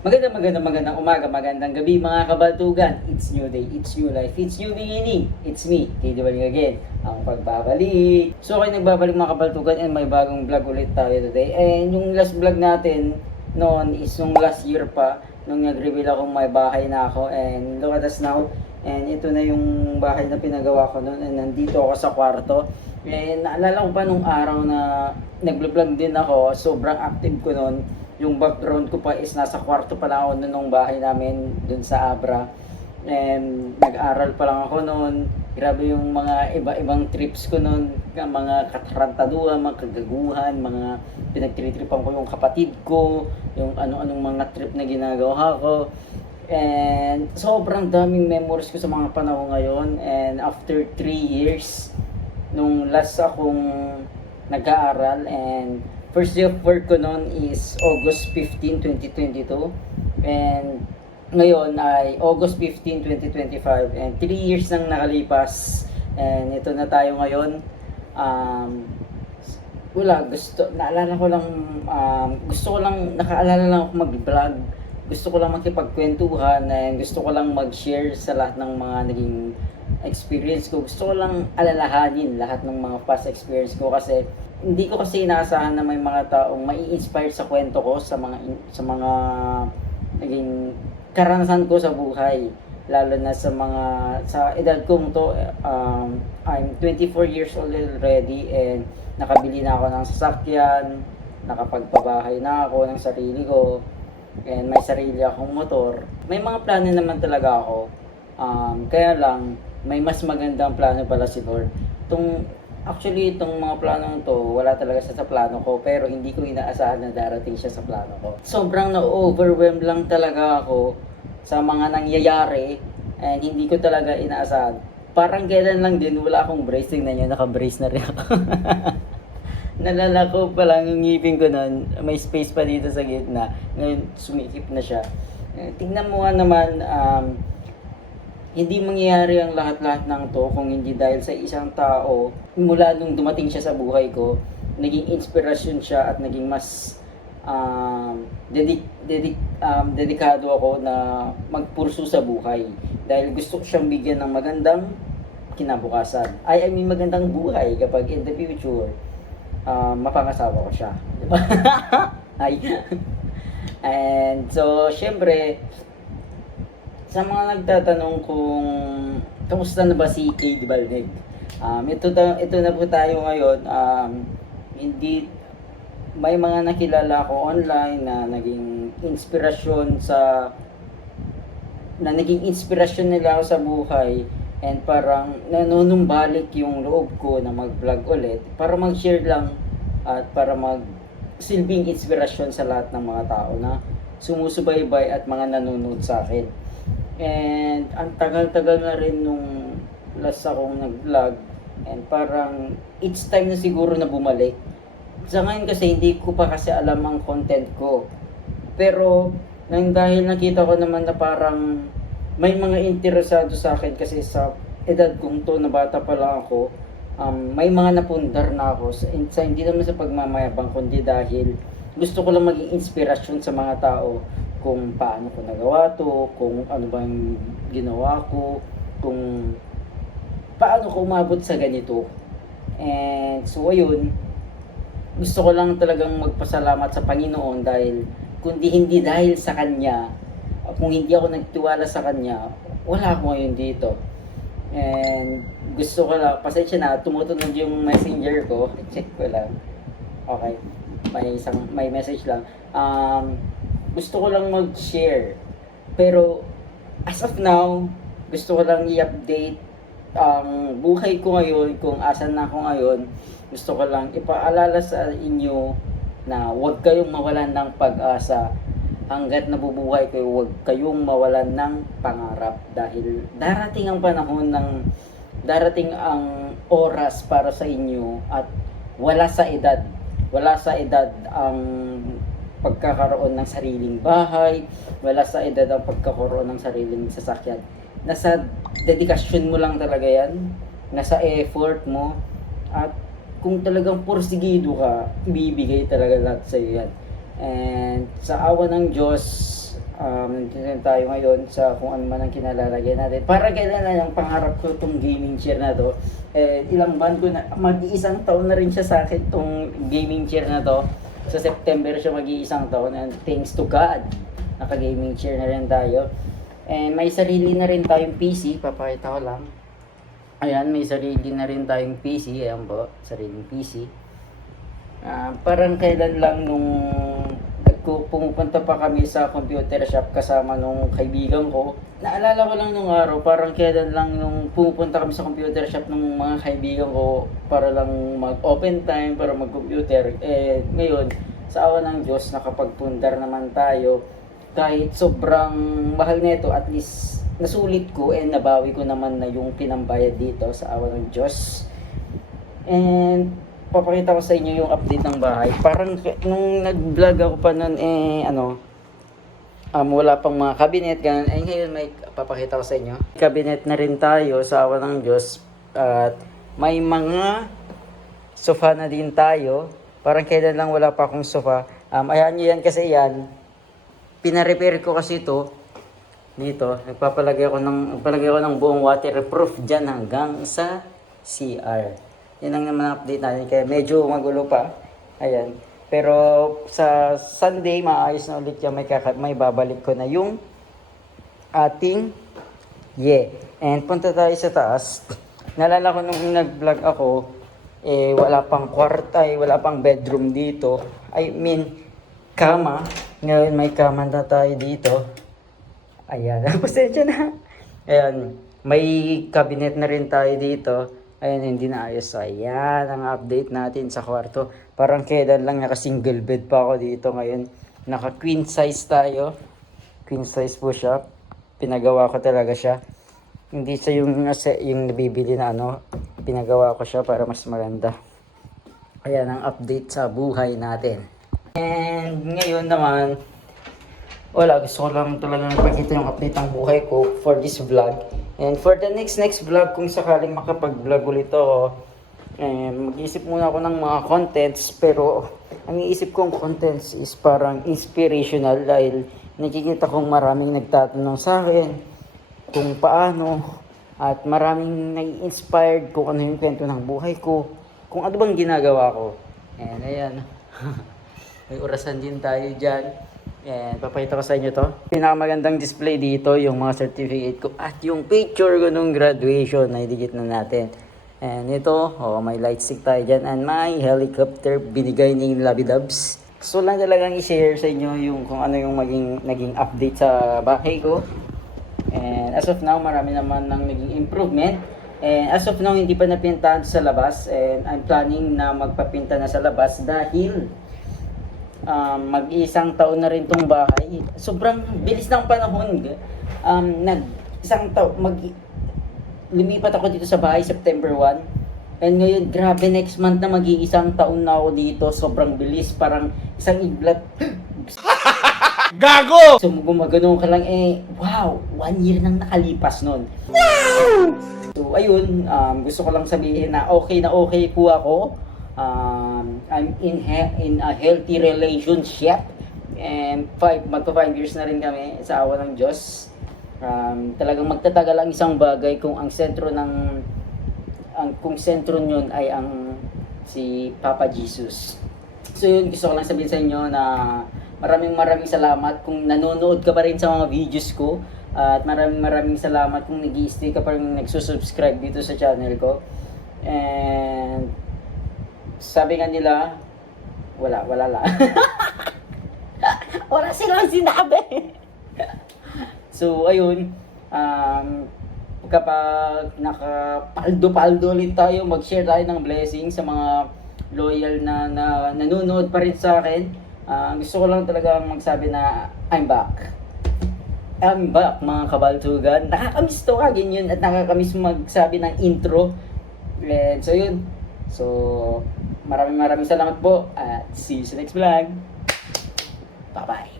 Magandang umaga, magandang gabi mga kabaltugan. It's new day, it's new life, it's new beginning. It's me, KD Baling again, ang pagbabalik. So kayo nagbabalik mga kabaltugan and may bagong vlog ulit tayo today. And yung last vlog natin noon is yung last year pa, nung nag-reveal akong may bahay na ako. And look at us now. And ito na yung bahay na pinagawa ko noon. And nandito ako sa kwarto. And naalala ko pa nung araw na nag-vlog din ako, sobrang active ko noon. Yung background ko pa is nasa kwarto pa lang ako nung bahay namin dun sa Abra. And nag-aral pa lang ako noon. Grabe yung mga iba-ibang trips ko noon. Mga katarantaduhan, mga kagaguhan, mga pinagtritripan ko yung kapatid ko, yung ano-anong mga trip na ginagawa ko. And sobrang daming memories ko sa mga panahon ngayon. And after 3 years, nung last akong nag-aaral and first day of work ko noon is August 15, 2022. And ngayon ay August 15, 2025. And 3 years nang nakalipas. And ito na tayo ngayon. Naalala ko lang, gusto ko lang, nakaalala lang ako mag-vlog. Gusto ko lang makipagkwentuhan and gusto ko lang mag-share sa lahat ng mga naging experience ko. Gusto ko lang alalahanin lahat ng mga past experience ko kasi hindi ko kasi inaasahan na may mga taong mai-inspire sa kwento ko sa mga naging karanasan ko sa buhay, lalo na sa edad kong to. I'm 24 years old already and nakabili na ako ng sasakyan, nakapagpabahay na ako ng sarili ko, and may sarili akong motor. May mga plano naman talaga ako, kaya lang may mas magandang plano pala si Lord. Actually, itong mga planong to, wala talaga siya sa plano ko, pero hindi ko inaasahan na darating siya sa plano ko. Sobrang na-overwhelmed lang talaga ako sa mga nangyayari, and hindi ko talaga inaasahan. Parang kailan lang din, wala akong brace. Tingnan nyo, naka-brace na rin ako. Nalala ko pa lang yung ngipin ko nun, may space pa dito sa gitna. Ngayon, sumikip na siya. Tingnan mo nga naman, hindi mangyayari ang lahat-lahat ng to kung hindi dahil sa isang tao. Mula nung dumating siya sa buhay ko, naging inspirasyon siya at naging mas dedikado ako na magpursu sa buhay. Dahil gusto ko siyang bigyan ng magandang kinabukasan. I mean magandang buhay kapag in the future, mapangasawa ko siya. Diba? Ay. And so, syempre, sa mga nagtatanong kung kamusta na ba si KD Balneg, ito na po tayo ngayon. Hindi may mga nakilala ko online na naging inspirasyon nila ako sa buhay, and parang nanunumbalik yung loob ko na mag-vlog ulit para mag-share lang at para silbing inspirasyon sa lahat ng mga tao na sumusubaybay at mga nanonood sa akin. And ang tagal-tagal na rin nung last akong nag-vlog, and parang it's time na siguro na bumalik. Sa ngayon kasi hindi ko pa kasi alam ang content ko. Pero dahil nakita ko naman na parang may mga interesado sa akin kasi sa edad kong to na bata pa lang ako, may mga napundar na ako hindi naman sa pagmamayabang kundi dahil gusto ko lang maging inspirasyon sa mga tao kung paano ko nagawa to, kung ano bang ginawa ko, kung paano ko umabot sa ganito. And so ayun, gusto ko lang talagang magpasalamat sa Panginoon dahil hindi dahil sa Kanya, kung hindi ako nagtiwala sa Kanya, wala ako ngayon dito. And gusto ko lang, pasensya na, tumutunog yung messenger ko, check ko lang. Okay, may message lang. Gusto ko lang mag-share. Pero as of now, gusto ko lang i-update ang buhay ko ngayon, kung asan na ako ngayon. Gusto ko lang ipaalala sa inyo na huwag kayong mawalan ng pag-asa. Hanggat nabubuhay kayo, huwag kayong mawalan ng pangarap. Dahil darating ang panahon darating ang oras para sa inyo at wala sa edad ang pagkakaroon ng sariling bahay, wala sa edad ang pagkakaroon ng sariling sasakyan. Nasa dedikasyon mo lang talaga yan, nasa effort mo, at kung talagang porsigido ka, ibibigay talaga lahat sa iyo yan. And sa awa ng Diyos, nandito na tayo ngayon sa kung ano man ang kinalalagyan natin. Para kailan na yung pangarap ko itong gaming chair na to. Ilang buwan ko na, mag-iisang taon na rin siya sa akin itong gaming chair na to. Sa September siya mag-iisang taon, and thanks to God, naka-gaming chair na rin tayo. And may sarili na rin tayong PC, papakita ko lang. Ayan, may sarili na rin tayong PC, ayan po, sariling PC. Parang kailan lang nung pumupunta pa kami sa computer shop kasama nung kaibigan ko. Naalala ko lang nung araw, parang kailan lang nung pumupunta kami sa computer shop ng mga kaibigan ko para lang mag-open time, para mag-computer. Ngayon, sa awa ng Diyos, nakapagpundar naman tayo. Kahit sobrang mahal nito, at least nasulit ko and nabawi ko naman na yung pinambayad dito sa awa ng Diyos. And papakita ko sa inyo yung update ng bahay. Parang nung nag-vlog ako pa nun, wala pang mga cabinet, ganun. Ngayon may papakita ko sa inyo. Cabinet na rin tayo sa awa ng Diyos. At may mga sofa na din tayo. Parang kailan lang wala pa akong sofa. Ayan nyo yan kasi yan. Pina-repair ko kasi ito. Dito. Nagpapalagay ako ng buong waterproof dyan hanggang sa CR. Yan ang naman update natin, kaya medyo magulo pa. Ayan. Pero sa Sunday, maayos na ulit yan. May babalik ko na yung ating And punta tayo sa taas. Nalala ko nung nag-vlog ako, wala pang kwarto, wala pang bedroom dito. I mean, kama. Ngayon may kama na tayo dito. Ayan. Pasensya na. Ayan. May cabinet na rin tayo dito. Ayan, hindi na ayos. So, ayan ang update natin sa kwarto. Parang kailan lang naka-single bed pa ako dito ngayon. Naka-queen size tayo. Queen size po siya. Pinagawa ko talaga siya. Hindi siya yung nabibili na pinagawa ko siya para mas maganda. Ayan ang update sa buhay natin. And ngayon naman, gusto ko lang talagang ipakita yung update ng buhay ko for this vlog. And for the next vlog, kung sakaling makapag-vlog ulit ako, mag-iisip muna ako ng mga contents, pero ang iisip kong contents is parang inspirational dahil nakikita kong maraming nagtatanong sa akin kung paano, at maraming nai-inspired kung ano yung kwento ng buhay ko, kung ano bang ginagawa ko. And ayan, may orasan din tayo dyan. And papakita ko sa inyo to. Pinakamagandang display dito, yung mga certificate ko at yung picture ko nung graduation na idikit na natin. And ito, may light stick tayo dyan and may helicopter binigay ni Labby Dubs. So lang talagang i-share sa inyo yung kung ano yung naging update sa bahay ko. And as of now, marami naman nang naging improvement. And as of now, hindi pa napintahan sa labas. And I'm planning na magpapinta na sa labas dahil mag-isang taon na rin tong bahay. Sobrang bilis ng panahon. Lumipat ako dito sa bahay September 1. And ngayon, grabe, next month na mag-iisang taon na ako dito. Sobrang bilis, parang isang iglat. Gago! So gumagano ka lang, wow, 1 year nang nakalipas nun. So ayun, gusto ko lang sabihin na okay po ako. I'm in a healthy relationship, and magpa 5 years na rin kami sa awa ng Diyos. Talagang magtatagal ang isang bagay kung ang sentro nyon ay ang si Papa Jesus. So yun, gusto ko lang sabihin sa inyo na maraming salamat kung nanonood ka pa rin sa mga videos ko, at maraming salamat kung nag-i-stay ka pa rin nagsusubscribe dito sa channel ko. And sabi nga nila, wala lang. Wala silang sinabi. So, ayun. Kapag nakapaldo-paldo ulit tayo, mag-share tayo ng blessing sa mga loyal na nanonood pa rin sa akin. Gusto ko lang talaga magsabi na I'm back. I'm back, mga kabaltugan. Nakakamiss to kagin yun, at nakakamiss magsabi ng intro. And so, yun. So, maraming salamat po, at see you sa next vlog. Bye-bye.